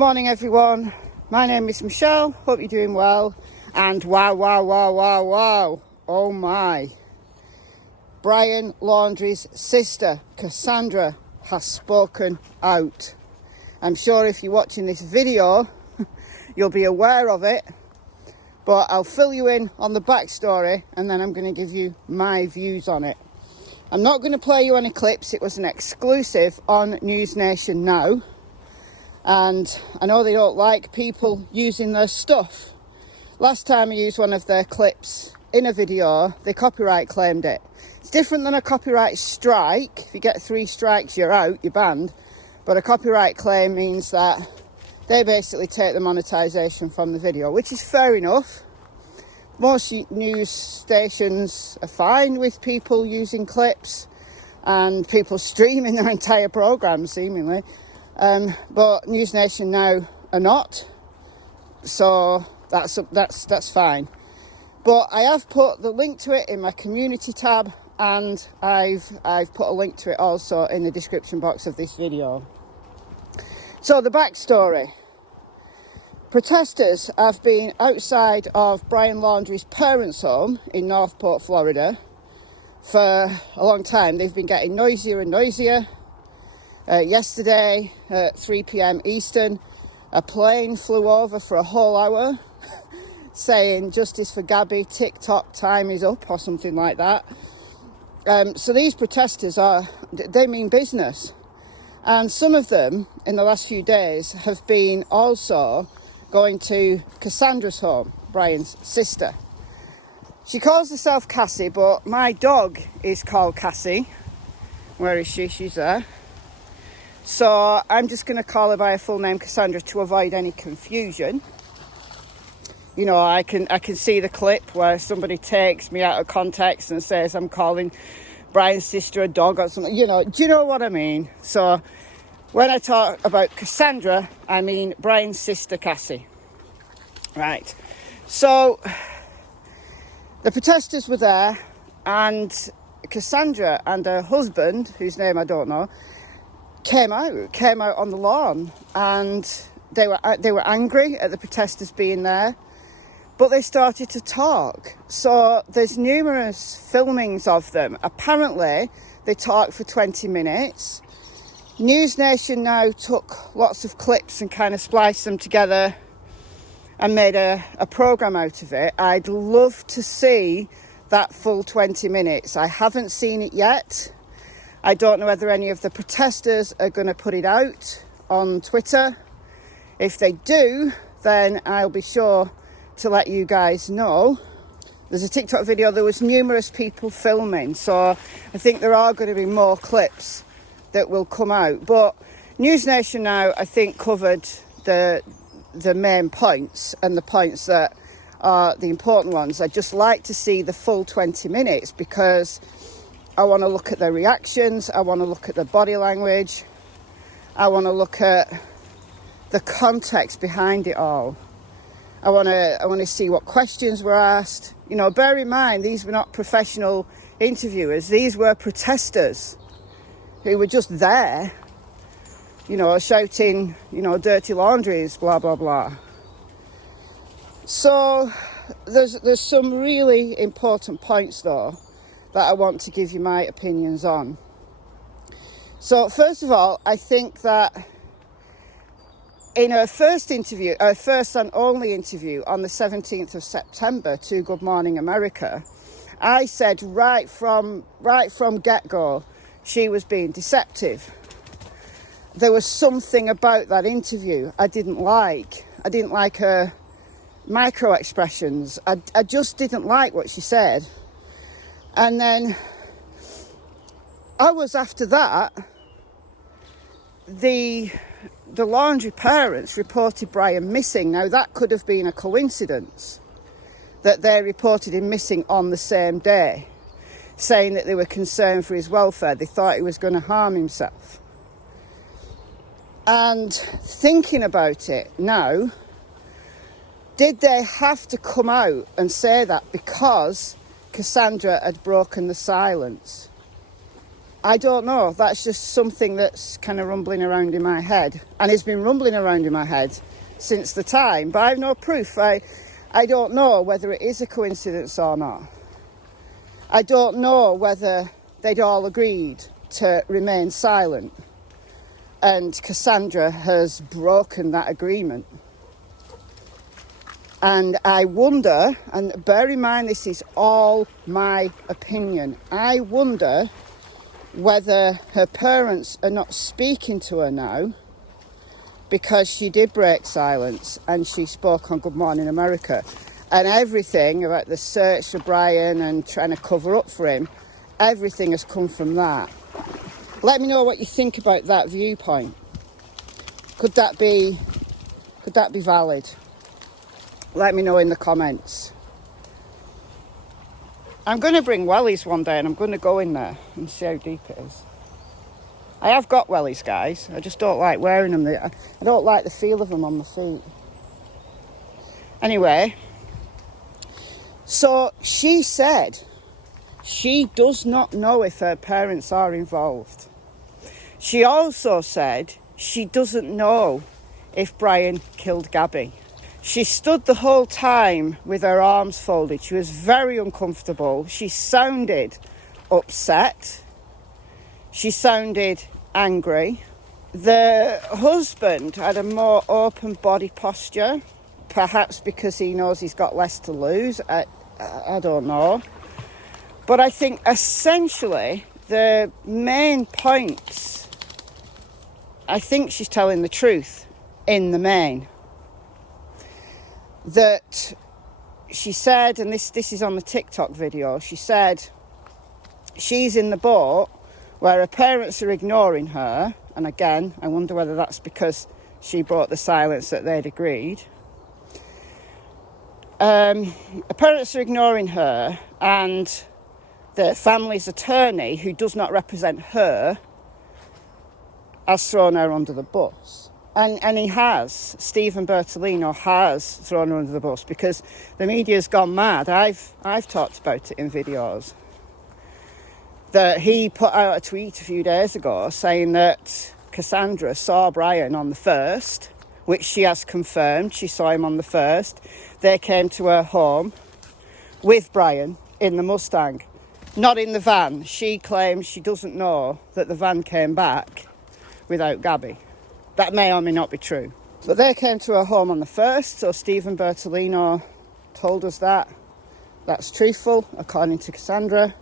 Morning everyone, my name is Michelle, hope you're doing well, and wow, oh my, Brian Laundrie's sister Cassandra has spoken out. I'm sure if you're watching this video you'll be aware of it, but I'll fill you in on the backstory and then I'm going to give you my views on it. I'm not going to play you any clips, it was an exclusive on News Nation Now. And I know they don't like people using their stuff. Last time I used one of their clips in a video, they copyright claimed it. It's different than a copyright strike. If you get 3 strikes, you're out, you're banned. But a copyright claim means that they basically take the monetization from the video, which is fair enough. Most news stations are fine with people using clips and people streaming their entire programmes, seemingly. But News Nation Now are not, so that's fine. But I have put the link to it in my community tab, and I've put a link to it also in the description box of this video. So the backstory: protesters have been outside of Brian Laundrie's parents' home in Northport, Florida, for a long time. They've been getting noisier and noisier. Yesterday at 3 p.m. Eastern, a plane flew over for a whole hour saying justice for Gabby, TikTok time is up or something like that. So these protesters they mean business. And some of them in the last few days have been also going to Cassandra's home, Brian's sister. She calls herself Cassie, but my dog is called Cassie. Where is she? She's there. So I'm just going to call her by her full name, Cassandra, to avoid any confusion. You know, I can see the clip where somebody takes me out of context and says I'm calling Brian's sister a dog or something. You know, do you know what I mean? So when I talk about Cassandra, I mean Brian's sister, Cassie. Right. So the protesters were there, and Cassandra and her husband, whose name I don't know, came out on the lawn, and they were angry at the protesters being there, but they started to talk. So there's numerous filmings of them. Apparently they talked for 20 minutes. News Nation Now took lots of clips and kind of spliced them together and made a program out of it. I'd love to see that full 20 minutes. I haven't seen it yet. I don't know whether any of the protesters are going to put it out on Twitter. If they do, then I'll be sure to let you guys know. There's a TikTok video, there was numerous people filming, so I think there are going to be more clips that will come out. But News Nation Now, I think, covered the main points, and the points that are the important ones. I'd just like to see the full 20 minutes because I want to look at their reactions, I want to look at their body language, I want to look at the context behind it all. I want to see what questions were asked. You know, bear in mind, these were not professional interviewers, these were protesters who were just there, you know, shouting, you know, dirty laundries, blah, blah, blah. So there's some really important points though that I want to give you my opinions on. So first of all, I think that in her first interview, her first and only interview on the 17th of September to Good Morning America, I said right from get-go she was being deceptive. There was something about that interview I didn't like. I didn't like her micro expressions. I just didn't like what she said. And then hours after that, the Laundrie parents reported Brian missing. Now that could have been a coincidence that they reported him missing on the same day, saying that they were concerned for his welfare. They thought he was going to harm himself. And thinking about it now, did they have to come out and say that because Cassandra had broken the silence? I don't know. That's just something that's kind of rumbling around in my head. And it's been rumbling around in my head since the time. But I have no proof. I don't know whether it is a coincidence or not. I don't know whether they'd all agreed to remain silent. And Cassandra has broken that agreement. And I wonder, and bear in mind this is all my opinion, I wonder whether her parents are not speaking to her now because she did break silence and she spoke on Good Morning America. And everything about the search for Brian and trying to cover up for him, everything has come from that. Let me know what you think about that viewpoint. Could that be valid? Let me know in the comments. I'm going to bring wellies one day and I'm going to go in there and see how deep it is. I have got wellies, guys. I just don't like wearing them. I don't like the feel of them on my feet. Anyway, so she said she does not know if her parents are involved. She also said she doesn't know if Brian killed Gabby. She stood the whole time with her arms folded. She was very uncomfortable. She sounded upset. She sounded angry. The husband had a more open body posture, perhaps because he knows he's got less to lose. I don't know. But I think essentially the main points, I think she's telling the truth in the main. That she said, and this is on the TikTok video, she said she's in the boat where her parents are ignoring her. And again, I wonder whether that's because she broke the silence that they'd agreed. Her parents are ignoring her, and the family's attorney, who does not represent her, has thrown her under the bus. And he has. Stephen Bertolino has thrown her under the bus because the media's gone mad. I've talked about it in videos. That he put out a tweet a few days ago saying that Cassandra saw Brian on the 1st, which she has confirmed. She saw him on the 1st. They came to her home with Brian in the Mustang, not in the van. She claims she doesn't know that the van came back without Gabby. That may or may not be true. But they came to her home on the 1st, so Stephen Bertolino told us that. That's truthful, according to Cassandra.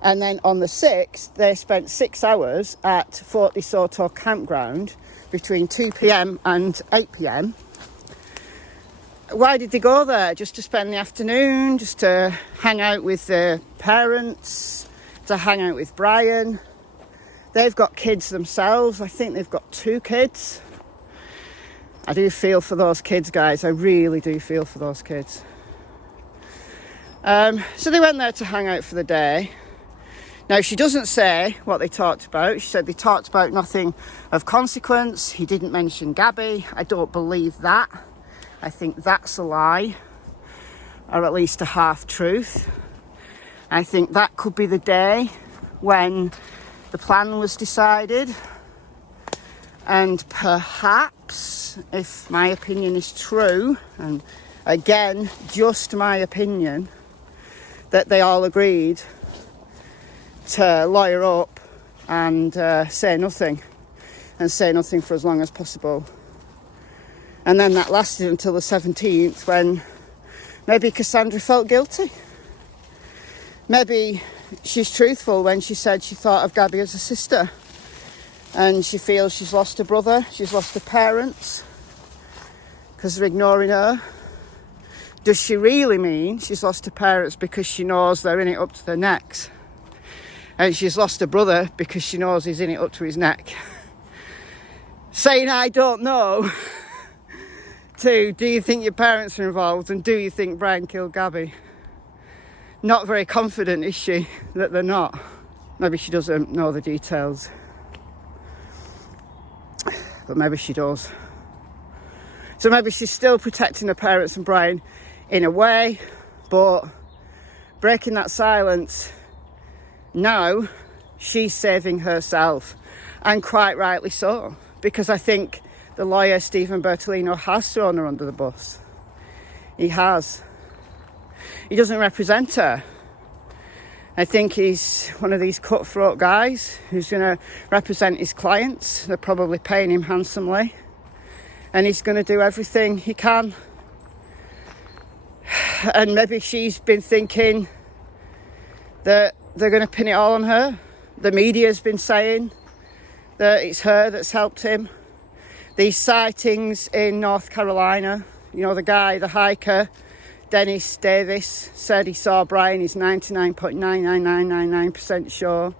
And then on the 6th, they spent 6 hours at Fort de Soto campground between 2 p.m. and 8 p.m. Why did they go there? Just to spend the afternoon, just to hang out with the parents, to hang out with Brian. They've got kids themselves. I think they've got 2 kids. I do feel for those kids, guys. I really do feel for those kids. So they went there to hang out for the day. Now, she doesn't say what they talked about. She said they talked about nothing of consequence. He didn't mention Gabby. I don't believe that. I think that's a lie, or at least a half-truth. I think that could be the day when the plan was decided, and perhaps, if my opinion is true, and again, just my opinion, that they all agreed to lawyer up and say nothing for as long as possible. And then that lasted until the 17th, when maybe Cassandra felt guilty. Maybe she's truthful when she said she thought of Gabby as a sister, and she feels she's lost her brother, she's lost her parents because they're ignoring her. Does she really mean she's lost her parents because she knows they're in it up to their necks, and she's lost her brother because she knows he's in it up to his neck? Saying I don't know to do you think your parents are involved, and do you think Brian killed Gabby? Not very confident, is she, that they're not? Maybe she doesn't know the details. But maybe she does. So maybe she's still protecting her parents and Brian in a way, but breaking that silence now She's saving herself, and quite rightly so, because I think the lawyer, Stephen Bertolino, has thrown her under the bus. He has. He doesn't represent her. I think he's one of these cutthroat guys who's going to represent his clients. They're probably paying him handsomely. And he's going to do everything he can. And maybe she's been thinking that they're going to pin it all on her. The media's been saying that it's her that's helped him. These sightings in North Carolina, you know, the guy, the hiker, Dennis Davis, said he saw Brian. He's 99.99999% sure.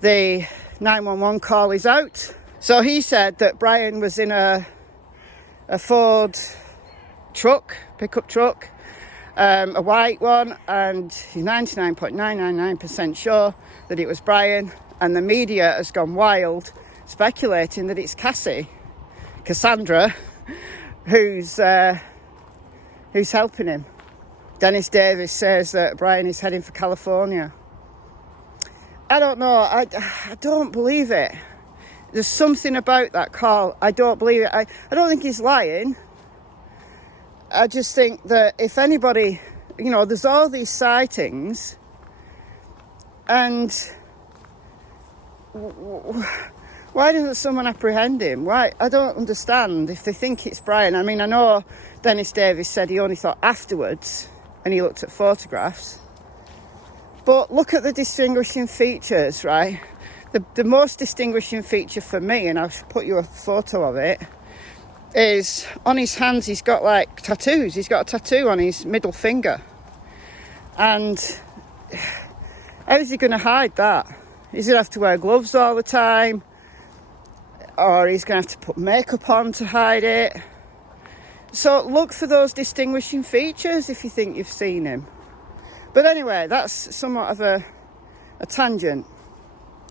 The 911 call is out. So he said that Brian was in a Ford truck, pickup truck, a white one, and he's 99.999% sure that it was Brian. And the media has gone wild, speculating that it's Cassandra, who's helping him. Dennis Davis says that Brian is heading for California. I don't know. I don't believe it. There's something about that call. I don't believe it. I don't think he's lying. I just think that if anybody, you know, there's all these sightings, and why doesn't someone apprehend him? Why? I don't understand if they think it's Brian. I mean, I know Dennis Davis said he only thought afterwards, and he looked at photographs. But look at the distinguishing features, right? The most distinguishing feature for me, and I'll put you a photo of it, is on his hands he's got like tattoos. He's got a tattoo on his middle finger. And how is he going to hide that? He's going to have to wear gloves all the time, or he's going to have to put makeup on to hide it. So look for those distinguishing features if you think you've seen him. But anyway, that's somewhat of a tangent.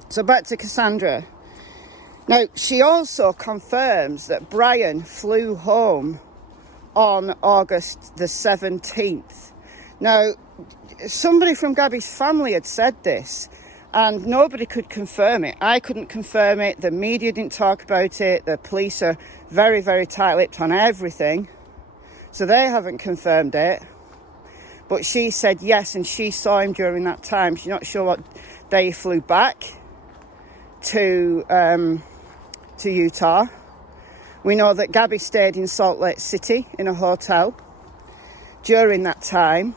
So back to Cassandra. Now, she also confirms that Brian flew home on August the 17th. Now, somebody from Gabby's family had said this, and nobody could confirm it. I couldn't confirm it. The media didn't talk about it. The police are very, very tight-lipped on everything. So they haven't confirmed it. But she said yes, and she saw him during that time. She's not sure what day he flew back to Utah. We know that Gabby stayed in Salt Lake City in a hotel during that time.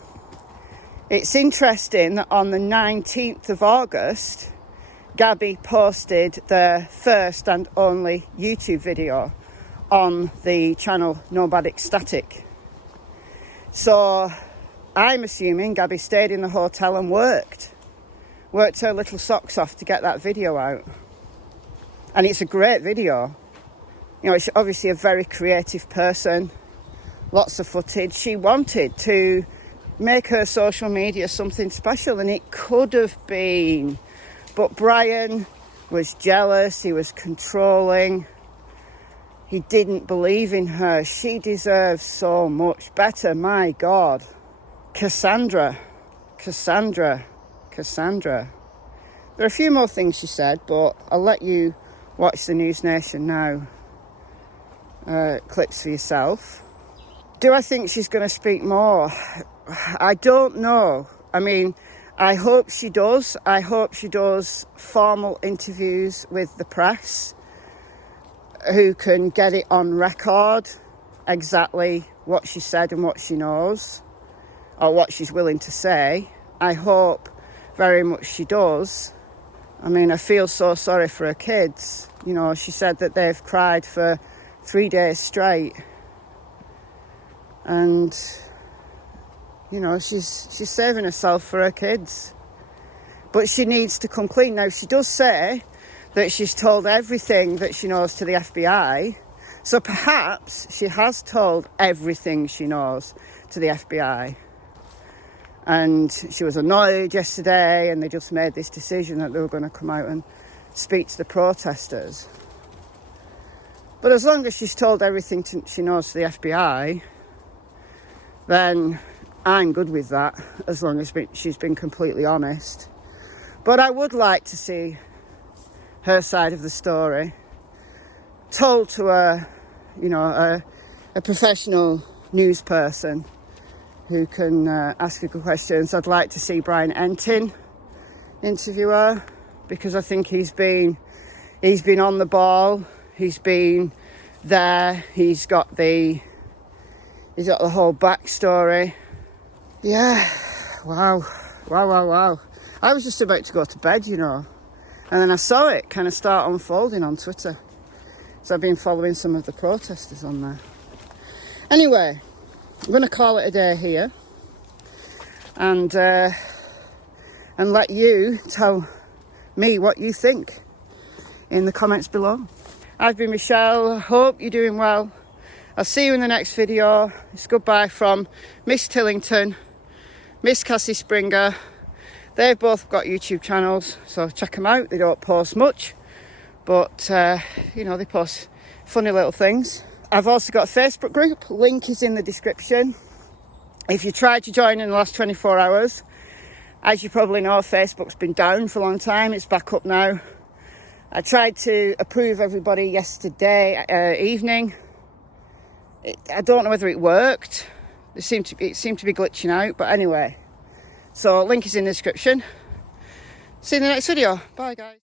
It's interesting that on the 19th of August, Gabby posted the first and only YouTube video on the channel Nomadic Static. So I'm assuming Gabby stayed in the hotel and worked her little socks off to get that video out. And it's a great video. You know, she's obviously a very creative person, lots of footage. She wanted to make her social media something special, and it could have been. But Brian was jealous, he was controlling, he didn't believe in her. She deserves so much better, my God. Cassandra. There are a few more things she said, but I'll let you watch the News Nation now clips for yourself. Do I think she's going to speak more? I don't know. I mean, I hope she does. I hope she does formal interviews with the press who can get it on record exactly what she said and what she knows, or what she's willing to say. I hope very much she does. I mean, I feel so sorry for her kids. You know, she said that they've cried for 3 days straight. And, you know, she's saving herself for her kids. But she needs to come clean. Now, she does say that she's told everything that she knows to the FBI. So perhaps she has told everything she knows to the FBI. And she was annoyed yesterday, and they just made this decision that they were going to come out and speak to the protesters. But as long as she's told everything she knows to the FBI, then I'm good with that, as long as she's been completely honest. But I would like to see her side of the story told to a, you know, a professional news person who can ask her good questions. I'd like to see Brian Entin interview her, because I think he's been on the ball. He's been there. He's got the whole backstory. Yeah, wow. I was just about to go to bed, you know, and then I saw it kind of start unfolding on Twitter. So I've been following some of the protesters on there. Anyway, I'm going to call it a day here, and let you tell me what you think in the comments below. I've been Michelle. Hope you're doing well. I'll see you in the next video. It's goodbye from Miss Tillington, Miss Cassie Springer. They've both got YouTube channels, so check them out. They don't post much, but you know, they post funny little things. I've also got a Facebook group. Link is in the description. If you tried to join in the last 24 hours, as you probably know, Facebook's been down for a long time. It's back up now. I tried to approve everybody yesterday evening. I don't know whether it worked. It seemed to be glitching out, but anyway. So link is in the description. See you in the next video. Bye guys.